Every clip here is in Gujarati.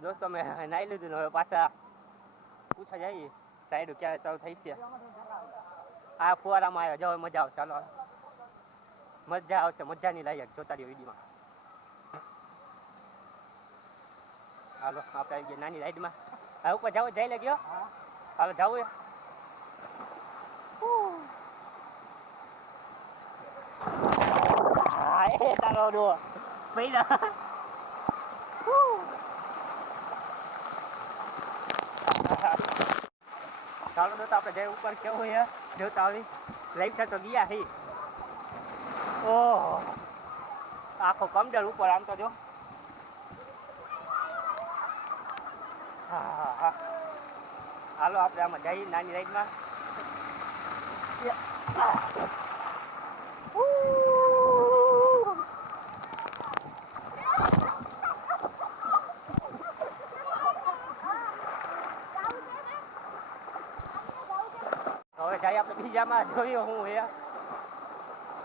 દોસ્તો મેં નાઈ લીધું ને હવે પાછા પૂછા જઈએ સાઈડ ક્યારે ચાલુ થઈ છે આ ફુવારામાં આવ્યો જાઓ મજા આવશે ચાલો મજા આવશે મજાની લાયક જોતા રહ્યો વિડીયોમાં હાલો આપણે આવી ગયા નાની રાઈડમાં હા ઉપર જાવ જઈ લાગ્યો હાલો જાવું હા એ તારો ડો પૈડા ચાલો તો આપણે જય ઉપર કેવું છે, જોતા આવી. છે તો ગયા હી. ઓહો. આખો કમડર ઉપર આમ તો જો. હા હા હા. હાલો, આપણે આમાં જઈએ નાની રાઈડમાં હવે બીજામાં જોયો હું હે.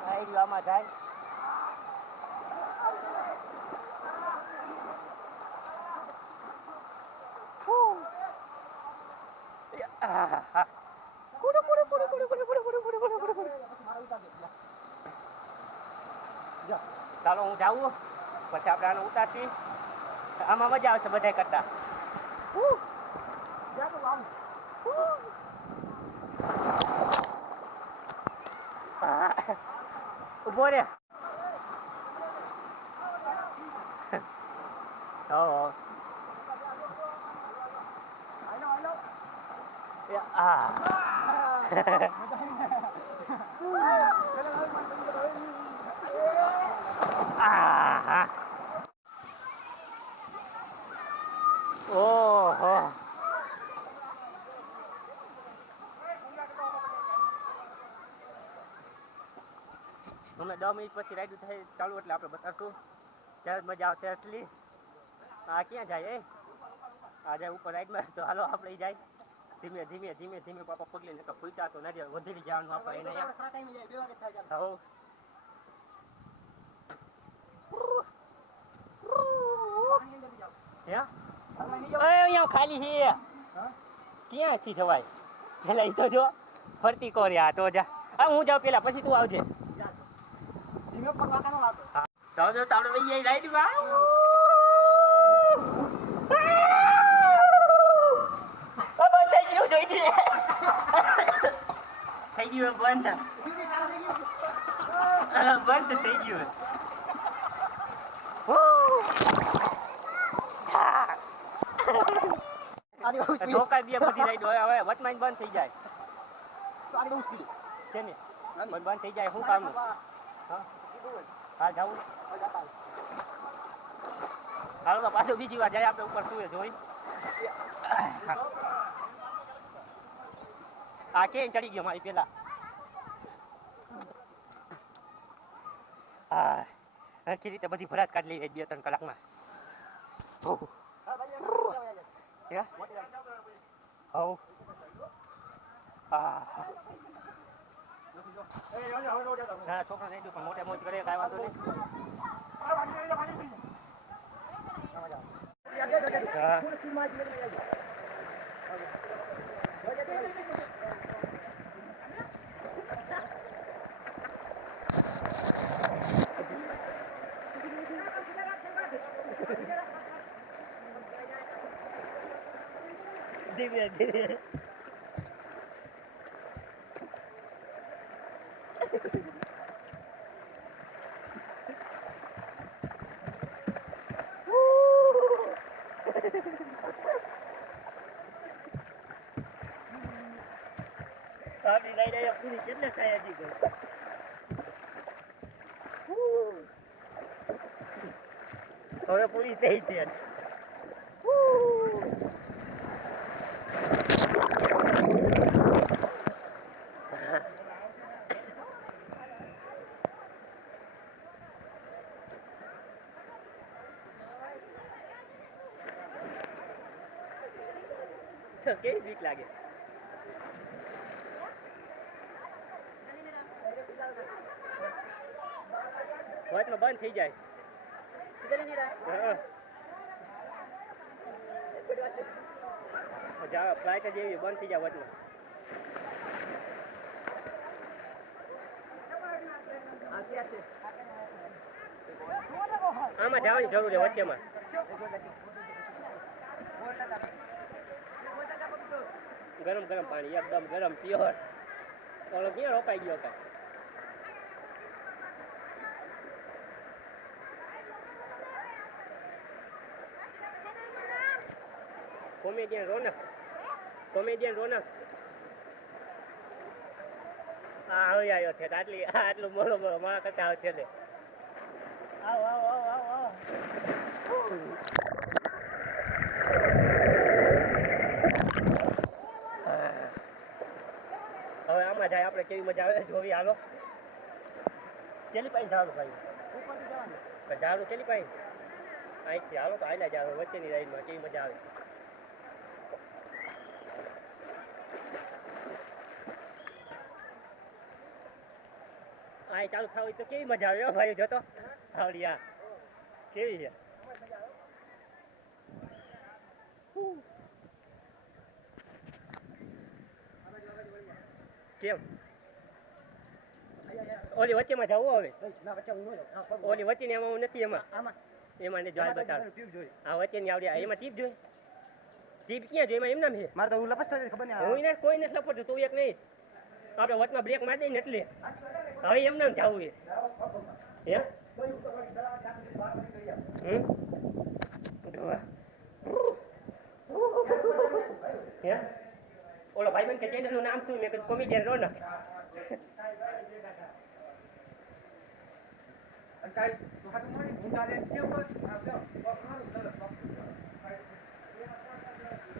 આવી ચાલો હું જાઉં પછી આપડે આને ઉતારતી આમાં મજા આવશે બધા કરતા. Vore. Eh? Oh. I know, I અમે દસ મિનિટ પછી રાઈડ થાય ચાલુ એટલે આપણે બતાવશું. ત્યારે જ મજા આવશે અસલી. આ ક્યાં જાય એ? આ જાય ઉપર રાઈડમાં. તો હાલો આપણે જાય. ધીમે ધીમે ધીમે ધીમે પાપા પગલી ને ફૂટા તો નથી વધી જવાનું આપણે એને હો? ખાલી છે ક્યાંથી જવાય? પેલા ઈ તો જો ફરતી કોર્યા તો જા. હા હું જાઉં પેલા પછી તું આવજે. Đó giờ tao đã bị dây đấy đi má. Ba bên tay chịu rồi đi. Thấy chưa bên à? Bên thì thấy chưa? ઢોકા દે બધી રાઈડ હોય હવે વટમાઈન બંધ થઈ જાય બંધ થઈ જાય શું કામ હા હા જાવું હાલો તો પાછું બીજી વાર જાય આપણે ઉપર સુએ જોઈ આ કે ચડી ગયો મારી પેલા. હા હરખી રીતે બધી ભરાત કાઢી લઈ બે ત્રણ કલાકમાં. ઓહ. હે? હઉ. હા ના છોકરા નહીં પણ મોટે મોજ કરે કાંઈ વાંધો નહીં. હા. ધીમે ધીમે આપણી લઈ રહ્યા પૂરી કેટલે થાય હજી તો હવે પૂરી થઈ છે કેવી બીક લાગે વચમાં બંધ થઈ જાય. ફ્લાઇટ જ એવી બંધ થઈ જાય વચમાં આમાં જવાની જરૂર છે વચ્ચેમાં. ગરમ ગરમ પાણી, એકદમ ગરમ પ્યોર ઓલો ક્યાં રોકાઈ ગયો કાંઈ? કોમેડિયન રોનક. કોમેડિયન રોનક. હા હવે આવ્યો છે આટલી આટલું મોડો મોડો મારા કરતા આવે છે ને આવો આવો આવો આવો. આવો હવે આમાં જાય આપણે કેવી મજા આવે જોવી હાલો. ચેલી પાઈ જવાનું ભાઈ. જવાનું. ચેલી પાઈ અહીંથી હાલો તો આયલા જાવ વચ્ચેની રાઈડમાં કેવી મજા આવે. આ ચાલુ થાવ તો કેવી મજા આવે ભાઈ જોતો આવડી આ કેવી છે? કેમ? ઓલી વચ્ચેમાં જવું હવે? ઓલી વચ્ચે એમાં હું નથી એમાં. એમાં ને જોઈ બતાવ. આ વચ્ચેની આવડી આ એમાં ટીપ જોઈ. ટીપ ક્યાં જોઈ? એમાં એમ નામ મારે તો હું લપસતો ખબર નહીં હું કોઈ નથી લપડતું તું એક નહીં. આપણે વચમાં બ્રેક મારી દઈએ એટલે. હવે એમ નામ જવું છે. હે? ઓલો ભાઈબંધ કે ચેનલનું નામ શું મેં કીધું, કોમેડિયન રોનક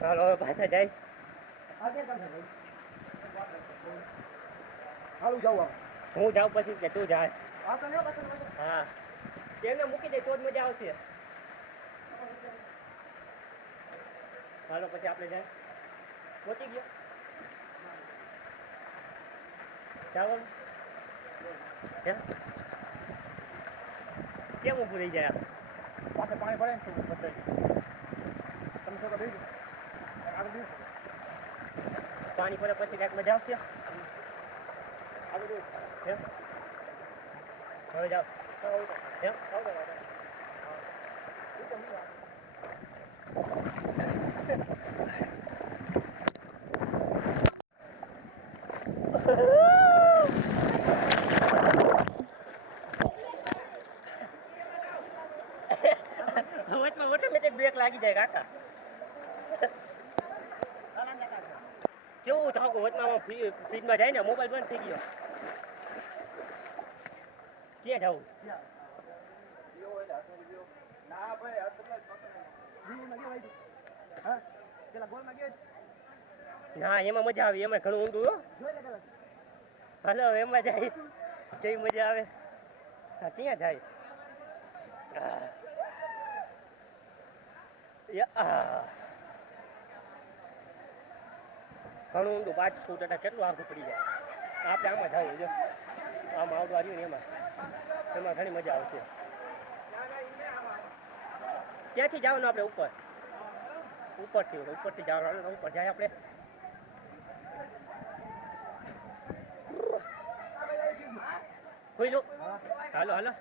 હાલો ભાષા જાય. હાલું જાઉં હું જાઉં પછી કે તું જાય આમ તો હા. તેમને મૂકી દે તો જ મજા આવશે. હાલો પછી આપણે જાય. પહોંચી ગયો. ચાલો. હે? કેમ ઊભું રહી જાય પાસે પાણી પડે ને. તમે બેસી આગળ. પાણી પડે પછી કાંઈક મજા આવશે? હવે જાઓ હે? વચમાં ઓટોમેટિક બ્રેક લાગી જાય કાકા કેવું થાકો વચમાં ફ્રીજમાં જાય ને મોબાઈલ બંધ થઈ ગયો ક્યાં જવું ના ભાઈ આ તમને જીવમાં ગયો ભાઈ. હા પેલા ગોળમાં ગયો ના એમાં મજા આવે એમાં ઘણું ઊંડું હો જોઈ લે પેલા હાલો એમાં જાય કેવી મજા આવે હા ક્યાં જાય આહ. ઘણું ઊંડું પાંચ ફૂટ એટલે કેટલું આગળ પડી જાય. આપણે આમાં જવું જો. આમાં આવડું આવ્યું ને એમાં. એમાં ઘણી મજા આવશે. ક્યાંથી જવાનું આપણે ઉપર. ઉપરથી ઉપરથી જવાનું ઉપર જાય આપણે. ખોઈલું હાલો હાલો.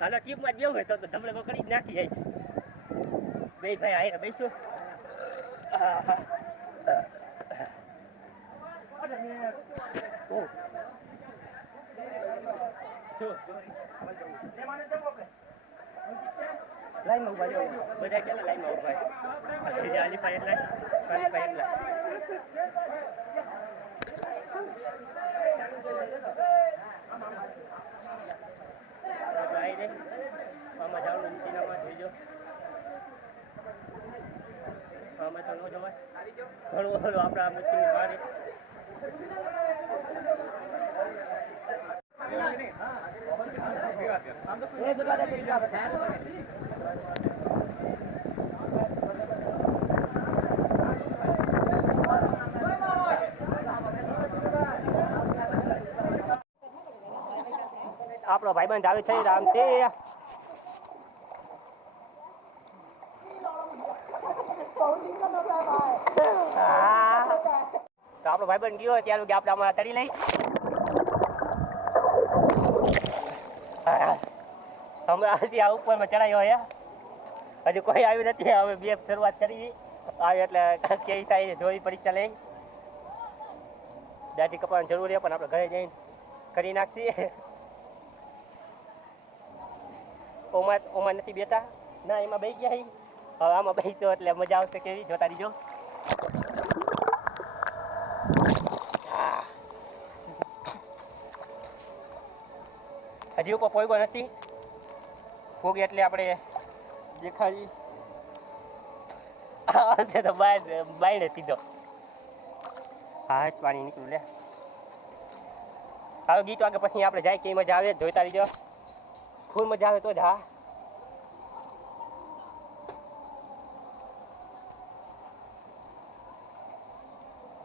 હાલો ટીપમાં જેવું હોય તો ધમણે પકડી જ નાખી જાય બે ભાઈ આવીને બેસું ઓહ. શું? લાઈનમાં ઊભા રહ્યો બધા કેટલા લાઈનમાં ઊભા છે આલીફા એટલા કાલીફા એટલા એટલે આઈ રે આમાં જાવડું ચીનામાં જોઈજો આમાં તો ન જવાય ઘણું ભાઈ. ભાઈબંધ આવે છે રામ છે આ. તો આપણો ભાઈબંધ ગયો ત્યાં સુધી આપણે આમાં તરી લઈ. હમણાં હજી આ ઉપરમાં ચડાયો હે. હજી કોઈ આવ્યું નથી. હવે બે શરૂઆત કરી. આવી એટલે કેવી થાય જોઈ પરીક્ષા લઈ. દાઢી કપાવાની જરૂર છે, પણ આપણે ઘરે જઈને કરી નાખીએ. ઓમાં ઓમાં નથી બેતા ના, એમાં બેસી ગયા. હવે આમાં બેસજો એટલે મજા આવશે કેવી, જોતા રહીજો. હજી ઉપર પોગ્યો નથી. પોગે એટલે આપણે દેખાડી. ગીત વાગે પછી આપણે જાય, કેવી મજા આવે જોઈતા રહીજો. ફૂલ મજા આવે તો જ, હા.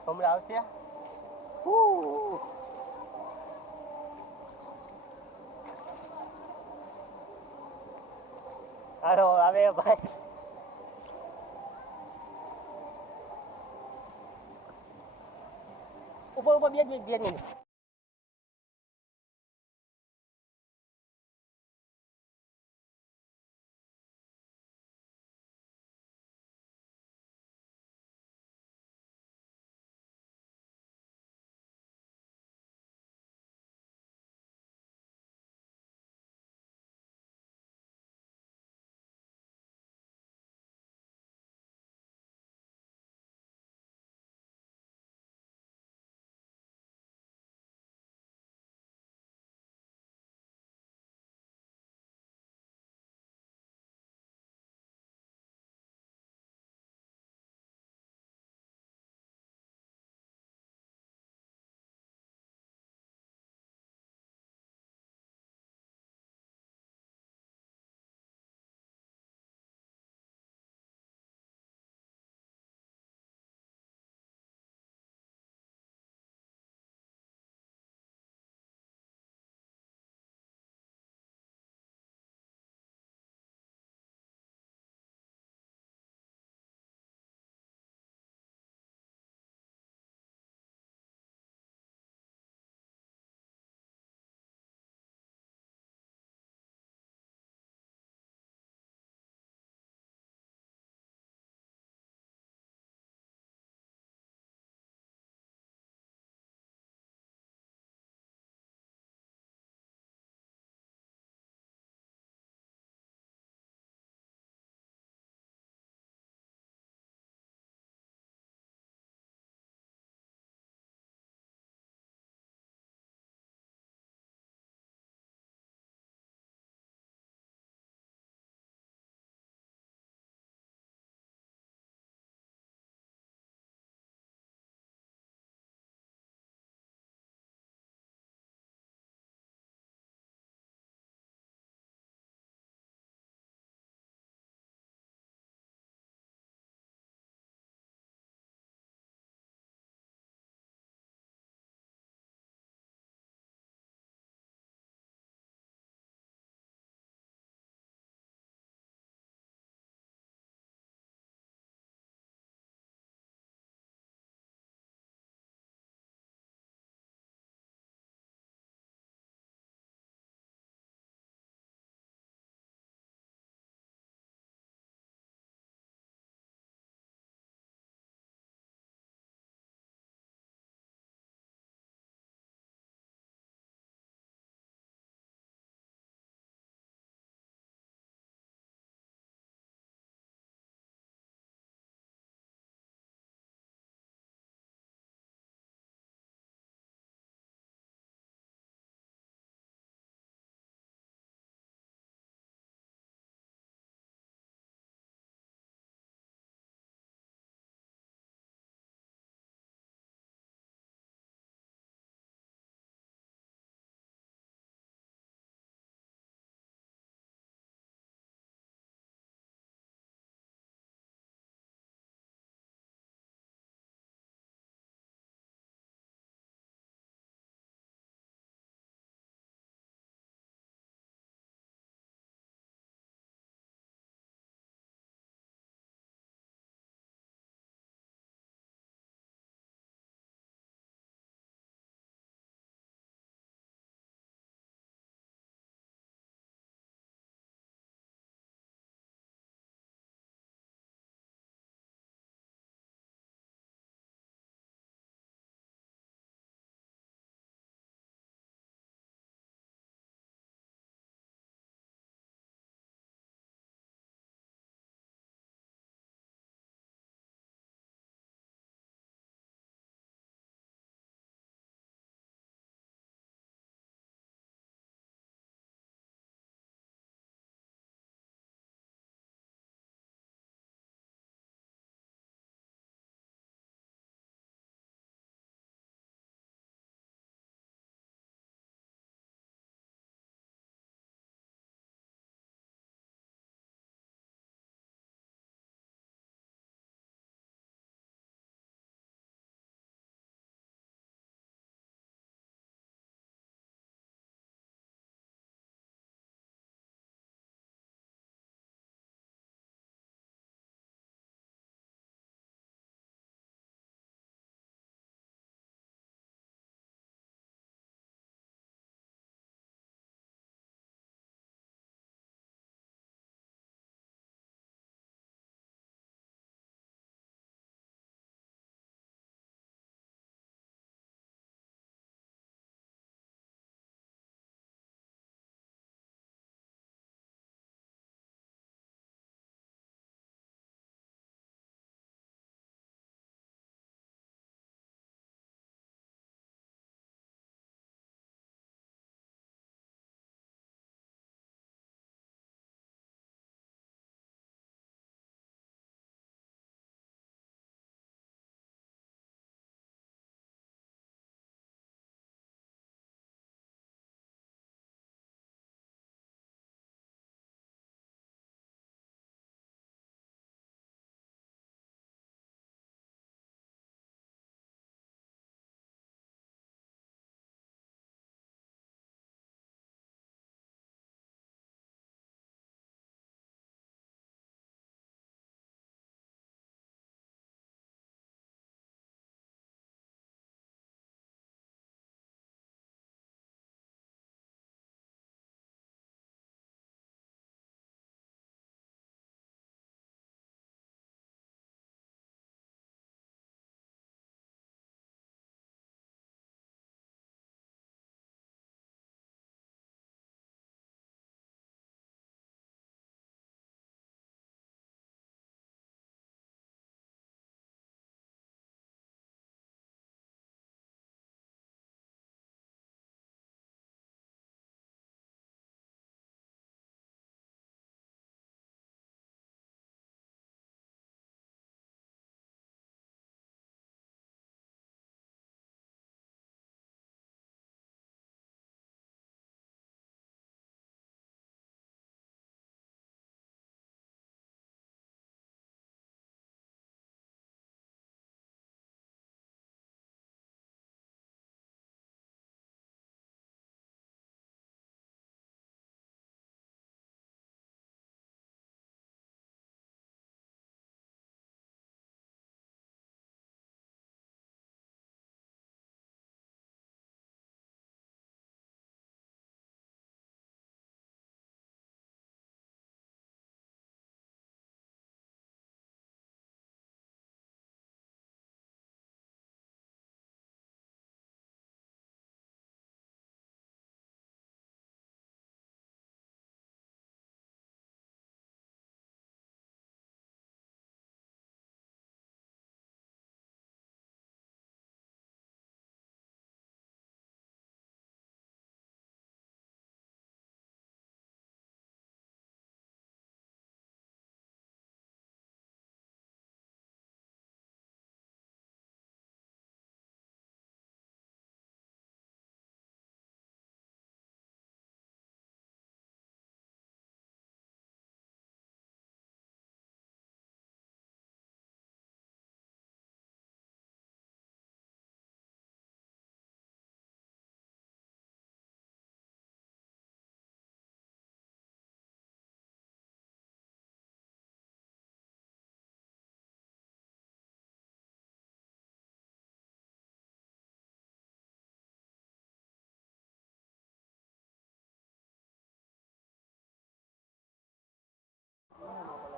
હમણાં આવશે? હાલો આવે ભાઈ. ઉપર ઉપર બે જ બે જ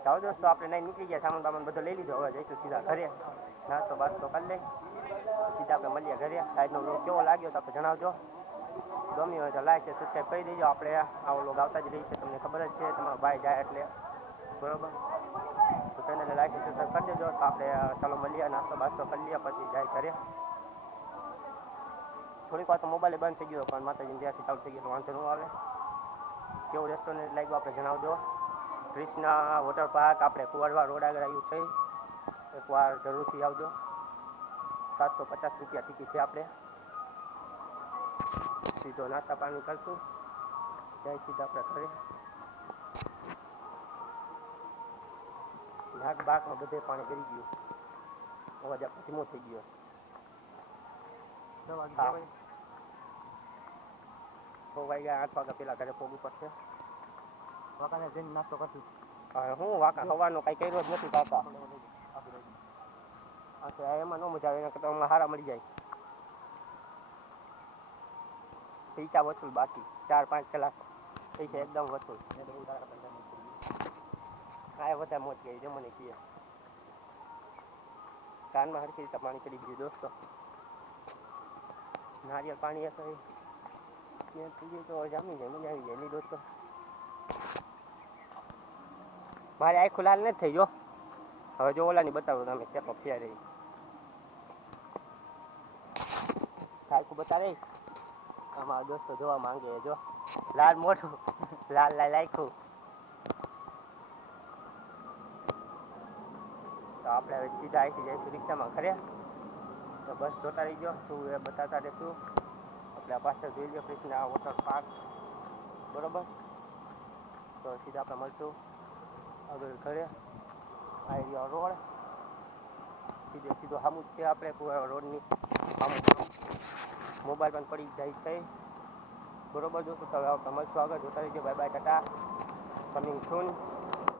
મિનિટ ચાલો દોસ્તો આપણે નહીં નીકળી ગયા સામાન બામાન બધો લઈ લીધો. હવે જઈશું સીધા ઘરે. નાસ્તો બાસ્તો કરી લઈ સીધા આપણે મળીએ ઘરે. આજનો લોક કેવો લાગ્યો તો આપણે જણાવજો. ગમ્યો હોય તો લાઈક છે સબસ્ક્રાઈબ કરી દેજો. આપણે આવો લોગ આવતા જ રહી છે તમને ખબર જ છે. તમારો ભાઈ જાય એટલે. બરોબર? તો ચેનલને લાઈક અને સબસ્ક્રાઈબ કરી દેજો. તો આપણે અ, ચાલો મળીએ નાસ્તો બાસ્તો કરી લઈએ પછી જાય ઘરે. થોડીક વાર તો મોબાઈલ બંધ થઈ ગયો પણ માતાજીને જ્યાંથી ચાલુ થઈ ગયો તો વાંધો ન આવે. કેવું રેસ્ટોરન્ટ લાગ્યું? આપણે જણાવજો. ક્રિષ્ના વોટર પાર્ક આપણે કુવાડવા રોડ આગળ આવ્યું છે. એકવાર જરૂરથી આવજો. સાતસો પચાસ રૂપિયા ટિકિટ છે આપણે. સીધો નાસ્તા પાણી કરશું. જાય સીધા આપણે ઘરે. નાક બાકમાં બધે પાણી કરી ગયું. અવાજ આપણે ધીમો થઈ ગયો. છ વાગ્યા આઠ વાગ્યા પહેલાં ઘરે પહોંચવું પડશે. વાંકાને જઈને નાસ્તો કરશું. હું વાંકા હવાનો કઈ કર્યો જ નથી કાકા અચ્છા એમાં ન મજા આવે, એના કરતાં હારા મળી જાય. પૈસા વસૂલ બાકી, ચાર પાંચ કલાક. પૈસા એકદમ વસૂલ. હા એ બધા મોજ છે મને કહે કાનમાં હરખી રીતે પાણી ચડી ગયું, દોસ્તો. નારિયેળ પાણી ત્યાં તો જામી આવી જાય, નહીં દોસ્તો? મારે આખું લાલ નથી થઈ, જો. હવે જો ઓલાની બતાવો તમે ચેક ફેર રહી આખું બતાવે. અમારા દોસ્તો જોવા માંગે જો. લાલ મોઢું, લાલ લાલ આખું. તો આપણે હવે સીધા અહીંથી જઈશું રિક્ષામાં ઘરે. તો બસ જોતા રહી ગયો શું એ બતાતા રહીશું આપણે પાછળ જોઈ લો કૃષ્ણા વોટર પાર્ક બરોબર? તો સીધા આપણે મળશું. આગળ ઘરે. આ એરિયા રોડ. સીધે સીધો સામું છે આપણે રોડની સામું મોબાઈલ પણ પડી જાય છે. બરોબર જોશું તો હવે મળશું આગળ. જોતા રહીજો. Bye bye, Tata. Coming soon